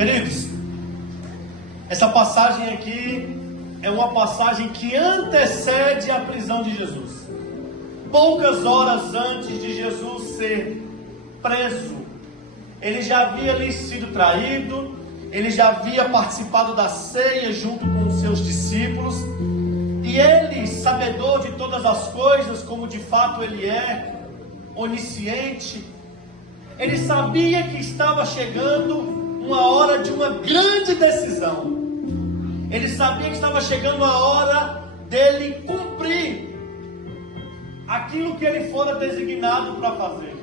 Queridos, essa passagem aqui é uma passagem que antecede a prisão de Jesus. Poucas horas antes de Jesus ser preso, ele já havia ali sido traído, ele já havia participado da ceia junto com os seus discípulos, e ele, sabedor de todas as coisas, como de fato ele é, onisciente, ele sabia que estava chegando uma hora de uma grande decisão. Ele sabia que estava chegando a hora dele cumprir aquilo que ele fora designado para fazer.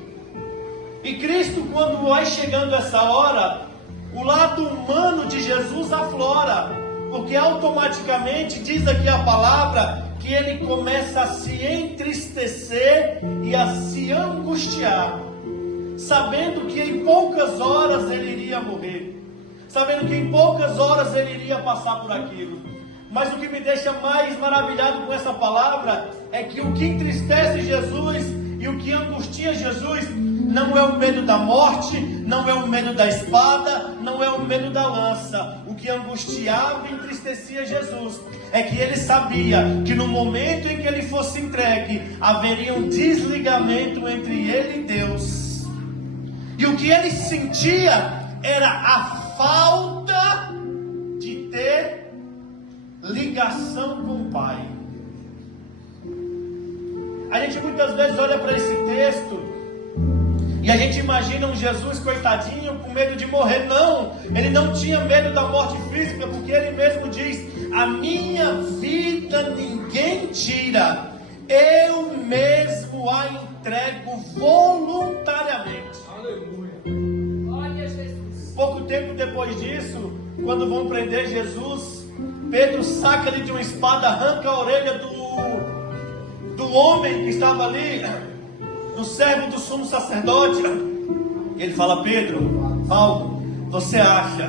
E Cristo, quando vai chegando essa hora, o lado humano de Jesus aflora, porque automaticamente diz aqui a palavra que ele começa a se entristecer e a se angustiar, sabendo que em poucas horas ele iria morrer, sabendo que em poucas horas ele iria passar por aquilo. Mas o que me deixa mais maravilhado com essa palavra é que o que entristece Jesus e o que angustia Jesus não é o medo da morte, não é o medo da espada, não é o medo da lança. O que angustiava e entristecia Jesus é que ele sabia que no momento em que ele fosse entregue, haveria um desligamento entre ele e Deus. E o que ele sentia era a falta de ter ligação com o Pai. A gente muitas vezes olha para esse texto e a gente imagina um Jesus coitadinho com medo de morrer. Não, ele não tinha medo da morte física, porque ele mesmo diz: a minha vida ninguém tira, eu mesmo a entrego voluntariamente. Olha Jesus. Pouco tempo depois disso, quando vão prender Jesus, Pedro saca ali de uma espada, arranca a orelha do homem que estava ali, do servo do sumo sacerdote. Ele fala: Pedro, Paulo, você acha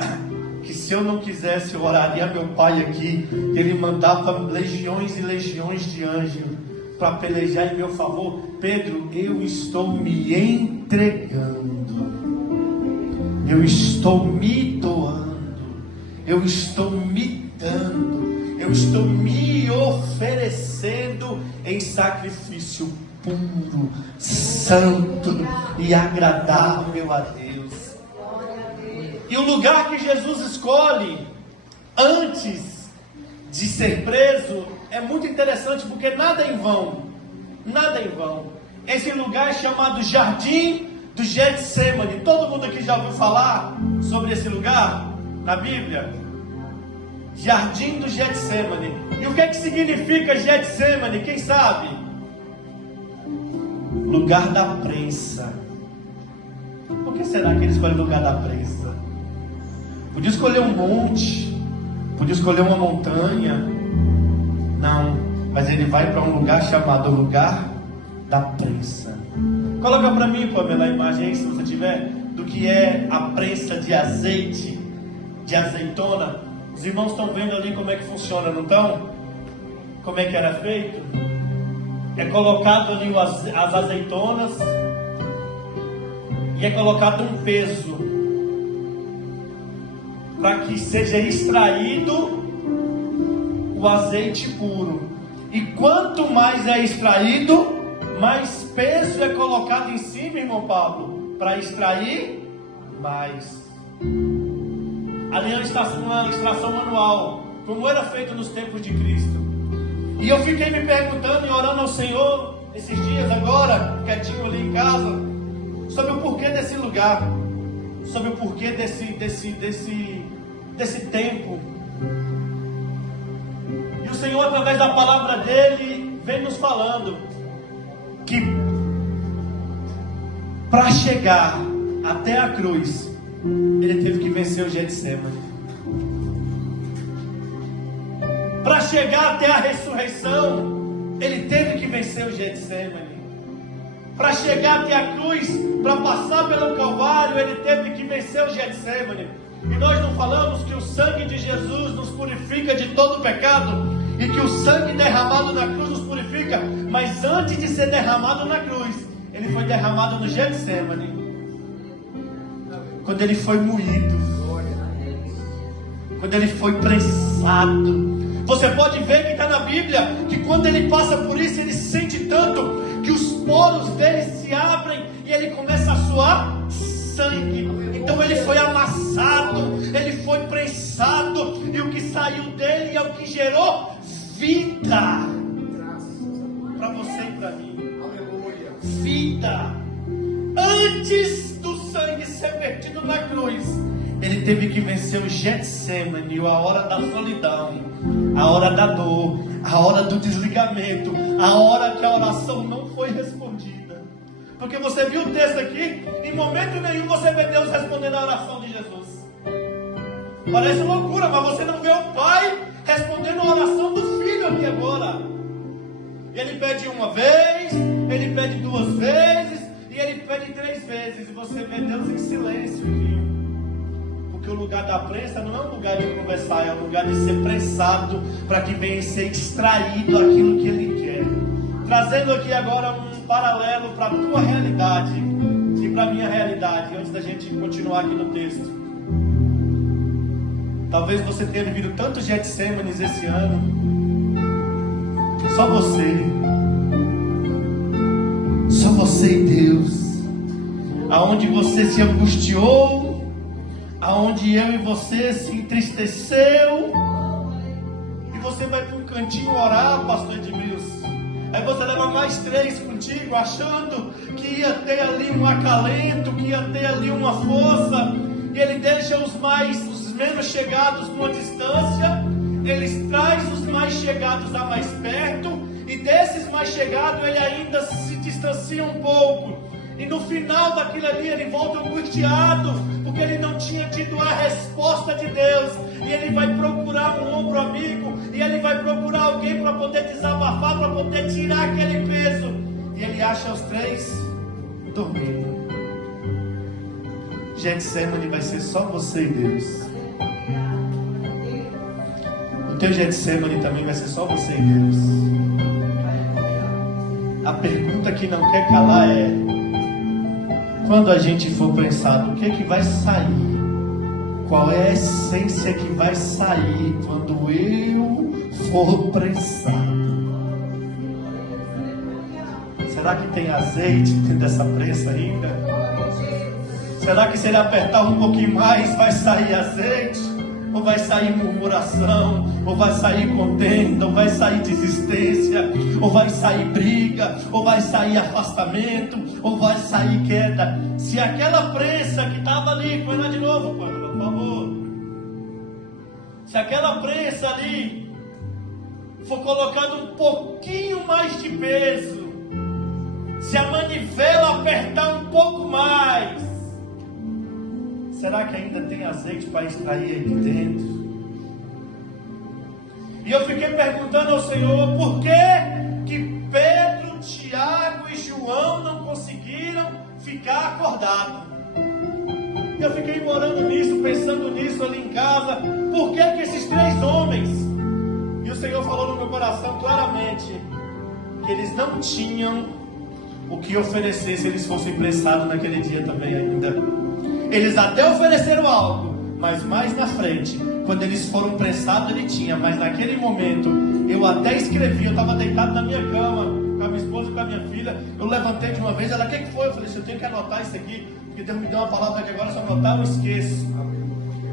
que se eu não quisesse eu oraria meu pai aqui, que ele mandava legiões e legiões de anjos para pelejar em meu favor? Pedro, eu estou me entregando, eu estou me doando, eu estou me dando, eu estou me oferecendo em sacrifício puro, santo e agradável a Deus. E o lugar que Jesus escolhe antes de ser preso é muito interessante, porque nada é em vão, nada é em vão. Esse lugar é chamado Jardim do Getsemane. Todo mundo aqui já ouviu falar sobre esse lugar na Bíblia? Jardim do Getsemane. E o que é que significa Getsemane? Quem sabe? Lugar da prensa. Por que será que ele escolhe o lugar da prensa? Podia escolher um monte, podia escolher uma montanha. Não, mas ele vai para um lugar chamado lugar da prensa. Coloca para mim, Pamela, a imagem aí, se você tiver, do que é a prensa de azeite, de azeitona. Os irmãos estão vendo ali como é que funciona, não estão? Como é que era feito? É colocado ali as azeitonas e é colocado um peso para que seja extraído o azeite puro. E quanto mais é extraído, mais peso é colocado em cima, irmão Pablo, para extrair mais. Ali é uma extração manual, como era feito nos tempos de Cristo. E eu fiquei me perguntando e orando ao Senhor esses dias agora, quietinho ali em casa, sobre o porquê desse lugar, sobre o porquê desse tempo. E o Senhor, através da palavra dele, vem nos falando que para chegar até a cruz, ele teve que vencer o Getsemane. Para chegar até a ressurreição, ele teve que vencer o Getsemane. Para chegar até a cruz, para passar pelo Calvário, ele teve que vencer o Getsemane. E nós não falamos que o sangue de Jesus nos purifica de todo pecado, e que o sangue derramado na cruz nos purifica, mas antes de ser derramado na cruz, ele foi derramado no Getsemane, quando ele foi moído. quando ele foi prensado. Você pode ver que está na Bíblia que quando ele passa por isso, ele sente tanto que os poros dele se abrem e ele começa a suar sangue. Então ele foi amassado, ele foi prensado, e o que saiu dele é o que gerou vida para você e para mim. Vida. Antes do sangue ser vertido na cruz, ele teve que vencer o Getsemane, a hora da solidão, a hora da dor, a hora do desligamento, a hora que a oração não foi respondida. Porque você viu o texto aqui, em momento nenhum você vê Deus respondendo a oração de Jesus. Parece loucura, mas você não vê o Pai respondendo a oração do Filho aqui agora. Ele pede uma vez, ele pede duas vezes, e ele pede 3 vezes. E você vê Deus em silêncio, viu? Porque o lugar da prensa não é um lugar de conversar, é um lugar de ser prensado, para que venha ser extraído aquilo que ele quer. Trazendo aqui agora um paralelo para a tua realidade e para a minha realidade, antes da gente continuar aqui no texto. Talvez você tenha vivido tantos Getsêmanes esse ano. Só você e Deus. Aonde você se angustiou, aonde eu e você se entristeceu, e você vai para um cantinho orar, pastor Edmilson. Aí você leva mais 3 contigo, achando que ia ter ali um acalento, que ia ter ali uma força, e ele deixa os menos chegados numa distância, ele traz os mais chegados a mais perto, e desses mais chegados ele ainda se distancia um pouco, e no final daquilo ali ele volta angustiado, porque ele não tinha tido a resposta de Deus, e ele vai procurar um ombro amigo, e ele vai procurar alguém para poder desabafar, para poder tirar aquele peso, e ele acha os 3 dormindo. Getsemane vai ser só você e Deus. O teu Getsemane também vai ser só você e Deus. A pergunta que não quer calar é: quando a gente for prensado, o que é que vai sair? Qual é a essência que vai sair quando eu for prensado? Será que tem azeite dentro dessa prensa ainda? Será que se ele apertar um pouquinho mais vai sair azeite? Ou vai sair murmuração? Ou vai sair contenda? Ou vai sair desistência? Ou vai sair briga? Ou vai sair afastamento? Ou vai sair queda? Se aquela prensa que estava ali, põe lá de novo, por favor. Se aquela prensa ali for colocando um pouquinho mais de peso, se a manivela apertar um pouco mais, será que ainda tem azeite para extrair aí de dentro? E eu fiquei perguntando ao Senhor, por que Pedro, Tiago e João não conseguiram ficar acordados? Eu fiquei morando nisso, pensando nisso ali em casa. Por que esses 3 homens? E o Senhor falou no meu coração claramente que eles não tinham o que oferecer se eles fossem pressados naquele dia também ainda. Eles até ofereceram algo, mas mais na frente, quando eles foram pressados, ele tinha. Mas naquele momento, eu até escrevi, eu estava deitado na minha cama, com a minha esposa e com a minha filha. Eu levantei de uma vez, ela, o que foi? Eu falei, eu tenho que anotar isso aqui, porque Deus me deu uma palavra que agora, se eu anotar, eu esqueço.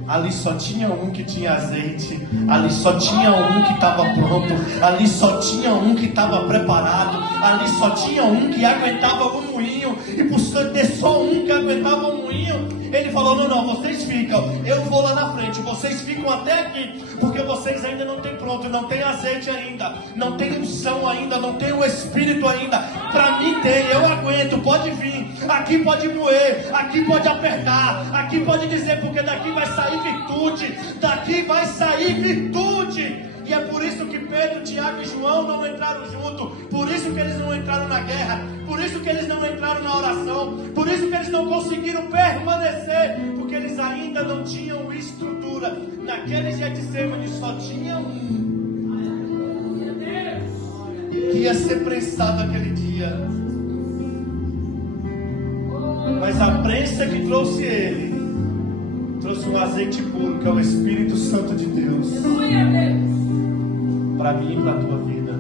Ali só tinha um que tinha azeite, ali só tinha um que estava pronto, ali só tinha um que estava preparado, ali só tinha um que aguentava o moinho, e por ter só um que aguentava o moinho, ele falou, não, vocês ficam, eu vou lá na frente, vocês ficam até aqui, porque vocês ainda não têm pronto, não tem azeite ainda, não tem unção ainda, não tem o Espírito ainda. Para mim tem, eu aguento, pode vir, aqui pode moer, aqui pode apertar, aqui pode dizer, porque daqui vai sair virtude, daqui vai sair virtude. E é por isso que Pedro, Tiago e João não entraram junto, por isso que eles não entraram na guerra, por isso que eles não entraram na oração, por isso que eles não conseguiram permanecer, porque eles ainda não tinham estrutura. Naquele Getsemane só tinha um que ia ser prensado aquele dia, mas a prensa que trouxe ele trouxe um azeite puro, que é o Espírito Santo de Deus, para mim e para a tua vida.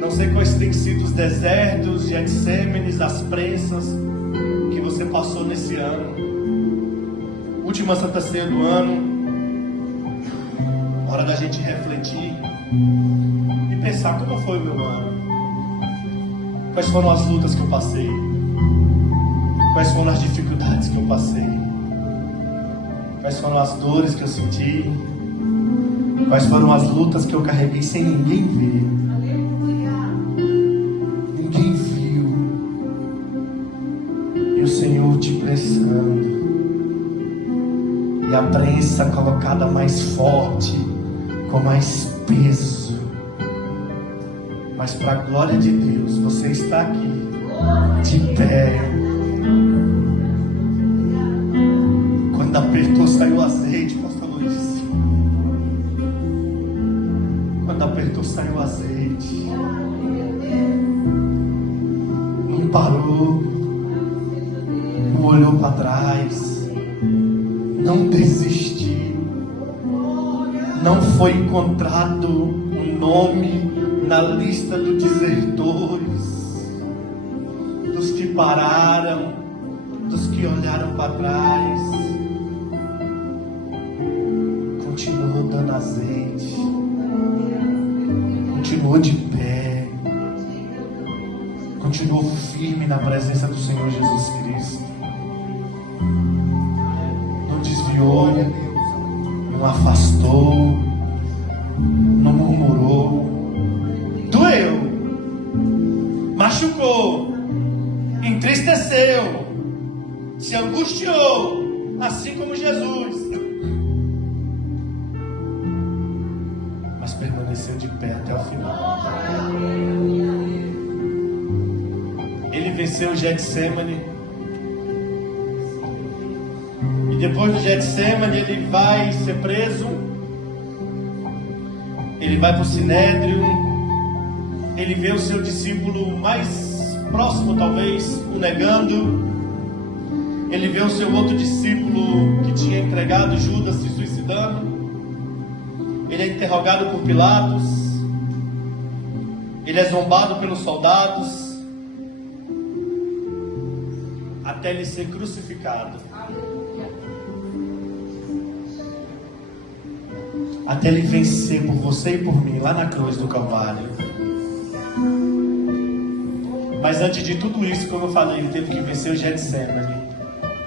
Não sei quais têm sido os desertos, Getsêmenes, as prensas que você passou nesse ano. Última Santa Ceia do ano. Hora da gente refletir e pensar como foi o meu ano. Quais foram as lutas que eu passei? Quais foram as dificuldades que eu passei? Quais foram as dores que eu senti? Quais foram as lutas que eu carreguei sem ninguém ver? Ninguém viu. E o Senhor te prensando. E a prensa colocada mais forte, com mais peso. Mas para a glória de Deus, você está aqui, de pé. Quando apertou, saiu o azeite, pastor Luiz. Quando apertou, saiu o azeite. Não parou, não olhou para trás, não desistiu. Não foi encontrado um nome na lista dos desertores, dos que pararam, dos que olharam para trás. Continuou dando azeite, continuou de pé, continuou firme na presença do Senhor Jesus Cristo. Não desviou, não afastou, não murmurou. Doeu, machucou, entristeceu, se angustiou, assim como Jesus, mas permaneceu de pé até o final. Ele venceu o Getsêmane, e depois do Getsêmane ele vai ser preso, ele vai para o Sinédrio. Ele vê o seu discípulo mais próximo, talvez, o negando. Ele vê o seu outro discípulo que tinha entregado, Judas, se suicidando. Ele é interrogado por Pilatos. Ele é zombado pelos soldados. Até ele ser crucificado. Até ele vencer por você e por mim, lá na cruz do Calvário. Mas antes de tudo isso, como eu falei, ele teve que vencer o Getsêmane.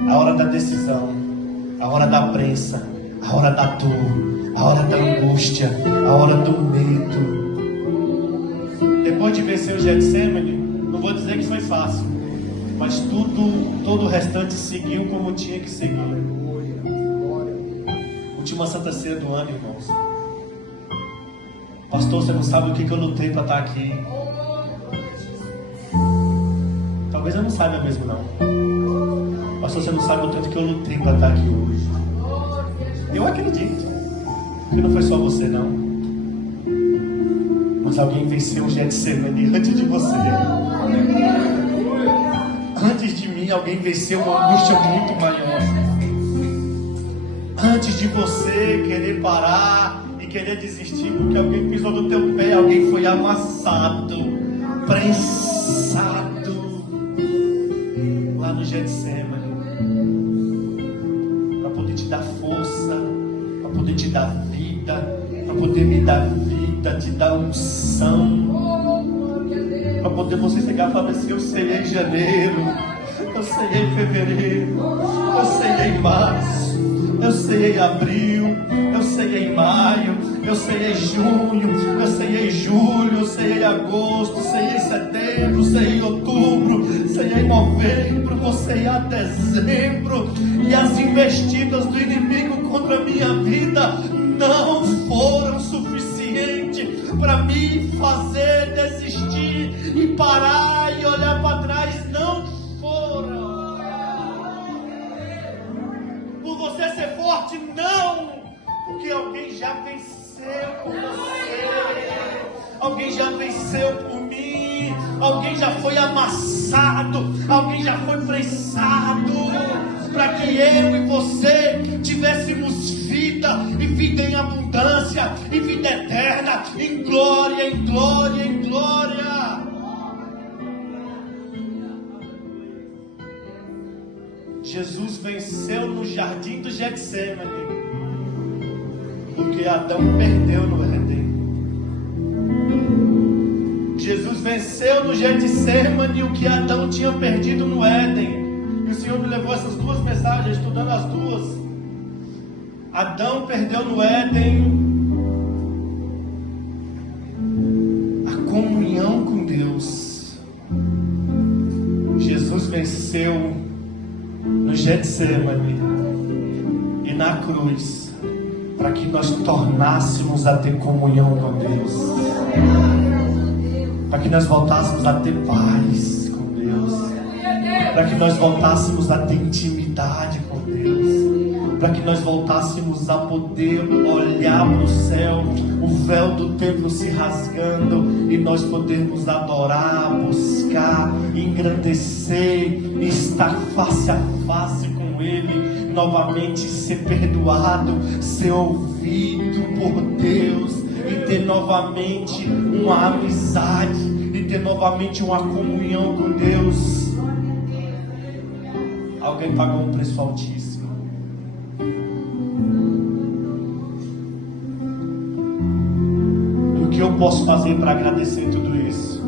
A hora da decisão, a hora da prensa, a hora da dor, a hora da angústia, a hora do medo. Depois de vencer o Getsêmane, não vou dizer que foi fácil, mas todo o restante seguiu como tinha que seguir. Última Santa Ceia do ano, irmãos. Pastor, você não sabe o que eu lutei para estar aqui. Talvez eu não saiba mesmo não. Pastor, você não sabe o tanto que eu lutei para estar aqui hoje. Eu acredito que não foi só você não. Mas alguém venceu o Getsêmane antes de você. Antes de mim, alguém venceu uma angústia muito maior. Antes de você querer parar e querer desistir porque alguém pisou no teu pé, alguém foi amassado, prensado lá no Getsêmane, para poder te dar força, para poder te dar vida, para poder me dar vida, te dar unção, para poder você chegar e falar assim: eu sei em janeiro, eu sei em fevereiro, eu sei em março, eu sei em abril, eu sei em maio, eu sei em junho, eu sei em julho, eu sei em agosto, sei em setembro, sei em outubro, sei em novembro, vou sei a dezembro. E as investidas do inimigo contra a minha vida não foram suficientes para me fazer desistir e parar e olhar para trás. Não foram. Por você ser forte, não, porque alguém já venceu por você, alguém já venceu por mim, alguém já foi amassado, alguém já foi prensado, que eu e você tivéssemos vida, e vida em abundância, e vida eterna, em glória, em glória, em glória. Jesus venceu no jardim do Getsêmani, porque Adão perdeu no Éden. Jesus venceu no Getsêmani o que Adão tinha perdido no Éden. E o Senhor me levou essas duas mensagens, estudando as duas. Adão perdeu no Éden a comunhão com Deus. Jesus venceu no Getsêmani e na cruz, para que nós tornássemos a ter comunhão com Deus, para que nós voltássemos a ter paz com Deus, para que nós voltássemos a ter intimidade com Deus, para que nós voltássemos a poder olhar para o céu, o véu do templo se rasgando, e nós podermos adorar, buscar, engrandecer, estar face a face com Ele, novamente ser perdoado, ser ouvido por Deus, e ter novamente uma amizade, e ter novamente uma comunhão com Deus. Alguém pagou um preço altíssimo. O que eu posso fazer para agradecer tudo isso?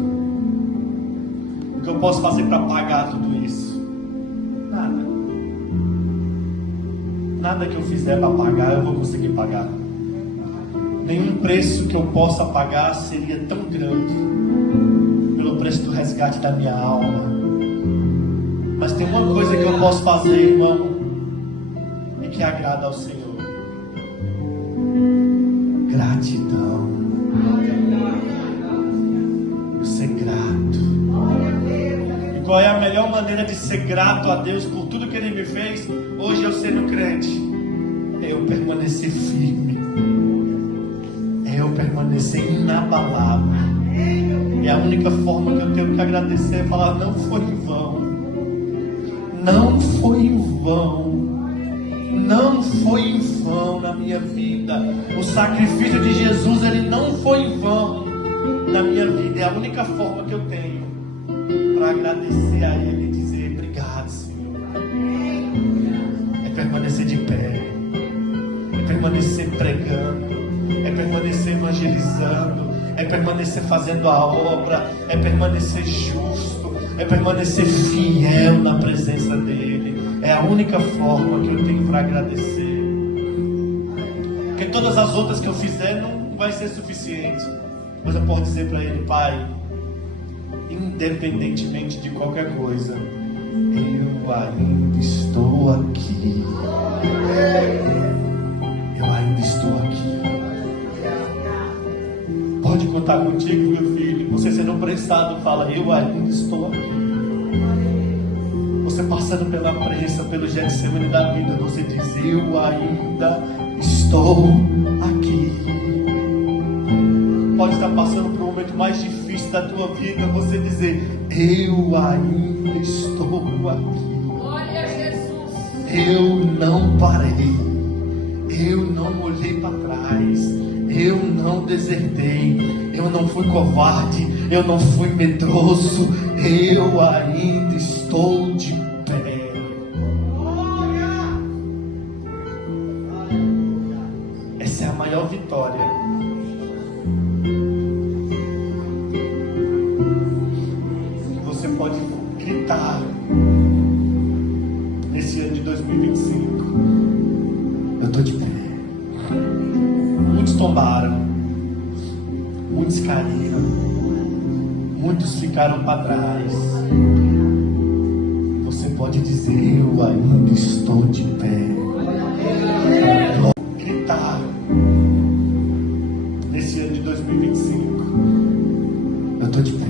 O que eu posso fazer para pagar tudo isso? Nada. Nada que eu fizer para pagar eu vou conseguir pagar. Nenhum preço que eu possa pagar seria tão grande pelo preço do resgate da minha alma. Mas tem uma coisa que eu posso fazer, irmão, e que agrada ao Senhor: gratidão. Ser grato. E qual é a melhor maneira de ser grato a Deus por tudo que Ele me fez? Hoje eu sendo crente, é eu permanecer firme, é eu permanecer inabalável. E a única forma que eu tenho que agradecer é falar: não foi em vão, não foi em vão, não foi em vão na minha vida. O sacrifício de Jesus, ele não foi em vão na minha vida. É a única forma que eu tenho para agradecer a Ele e dizer: obrigado, Senhor. É permanecer de pé, é permanecer pregando, é permanecer evangelizando, é permanecer fazendo a obra, é permanecer justo, é permanecer fiel na presença dEle. É a única forma que eu tenho para agradecer. Porque todas as outras que eu fizer não vai ser suficiente. Mas eu posso dizer para Ele: Pai, independentemente de qualquer coisa, eu ainda estou aqui. Eu ainda estou aqui. Pode contar contigo, meu filho. Você sendo pressado, fala: eu ainda estou aqui. Você passando pela pressa, pelo Getsêmani da vida, você diz: eu ainda estou aqui. Pode estar passando por um momento mais difícil da tua vida, você dizer: eu ainda estou aqui. Glória a Jesus. Eu não parei, eu não olhei para trás, eu não desertei, eu não fui covarde, eu não fui medroso, eu ainda estou de pé. Essa é a maior vitória. Você pode gritar nesse ano de 2025: eu estou de pé. Muitos tombaram, muitos caíram, muitos ficaram para trás. Você pode dizer: eu ainda estou de pé. Gritar nesse ano de 2025: eu estou de pé.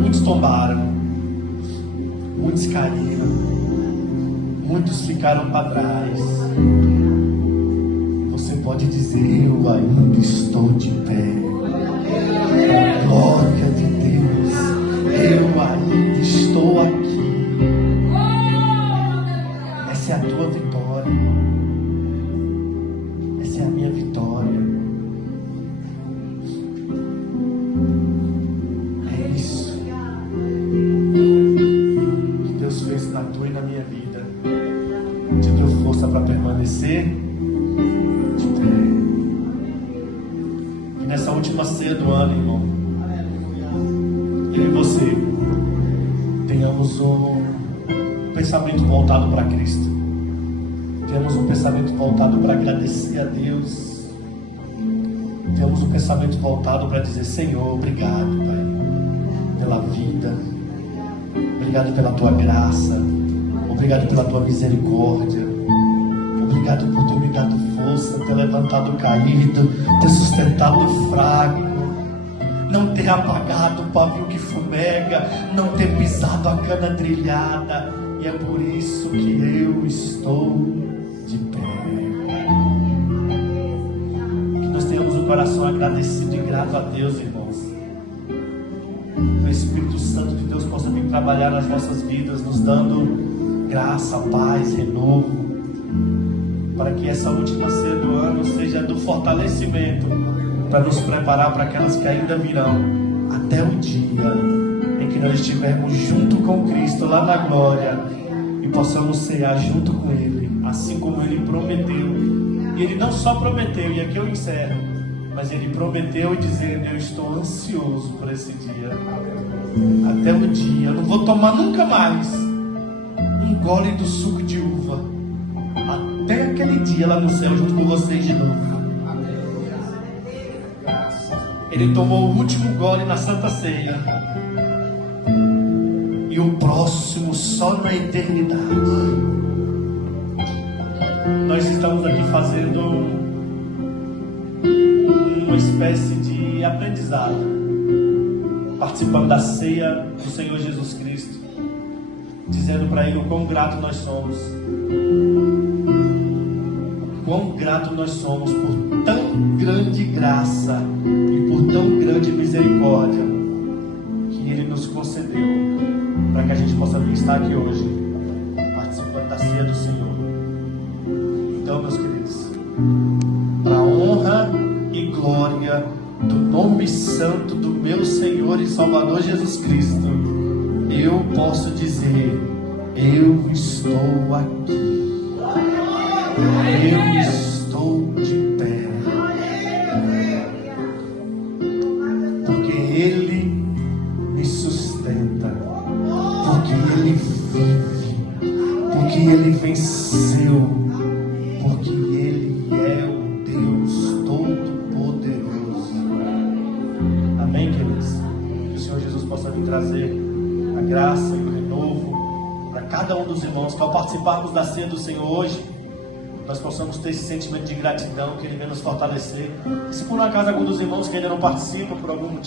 Muitos tombaram, muitos caíram, muitos ficaram para trás. Você pode dizer: eu ainda estou de pé. Glória de Deus, eu ainda estou aqui. Essa é a tua vitória. Essa é a minha vitória. É isso que Deus fez na tua e na minha vida. Te deu força para permanecer de pé. E nessa última ceia do ano, irmão, eu e você tenhamos um pensamento voltado para Cristo. Temos um pensamento voltado para agradecer a Deus. Temos um pensamento voltado para dizer: Senhor, obrigado, Pai, pela vida. Obrigado pela tua graça. Obrigado pela tua misericórdia. Obrigado por ter me dado força, ter levantado o caído, ter sustentado o fraco, não ter apagado o pavio que fumega, não ter pisado a cana trilhada. E é por isso que eu estou de pé. Que nós tenhamos um coração agradecido e grato a Deus, irmãos. Que o Espírito Santo de Deus possa vir trabalhar nas nossas vidas, nos dando graça, paz, renovo, para que essa última ceia do ano seja do fortalecimento, para nos preparar para aquelas que ainda virão, até o dia em que nós estivermos junto com Cristo lá na glória e possamos cear junto com Ele, assim como Ele prometeu. E Ele não só prometeu, e aqui eu encerro, mas Ele prometeu dizendo: eu estou ansioso por esse dia, até o dia, eu não vou tomar nunca mais um gole do suco de uva, até aquele dia lá no céu junto com vocês de novo. Ele tomou o último gole na Santa Ceia, e o próximo só na eternidade. Nós estamos aqui fazendo uma espécie de aprendizado, participando da ceia do Senhor Jesus Cristo, dizendo para Ele o quão grato nós somos. Quão grato nós somos por tão grande graça e por tão grande misericórdia que Ele nos concedeu, para que a gente possa vir estar aqui hoje, participando da ceia do Senhor. Então, meus queridos, para a honra e glória do nome santo do meu Senhor e Salvador Jesus Cristo, eu posso dizer: eu estou aqui. Eu estou de pé, porque Ele me sustenta, porque Ele vive, porque Ele venceu, porque Ele é o Deus Todo-Poderoso. Amém, queridos? Que o Senhor Jesus possa vir trazer a graça e o renovo para cada um dos irmãos, que ao participarmos da ceia do Senhor hoje, nós possamos ter esse sentimento de gratidão, que Ele venha nos fortalecer. E se por um acaso algum dos irmãos que ainda não participa por algum motivo,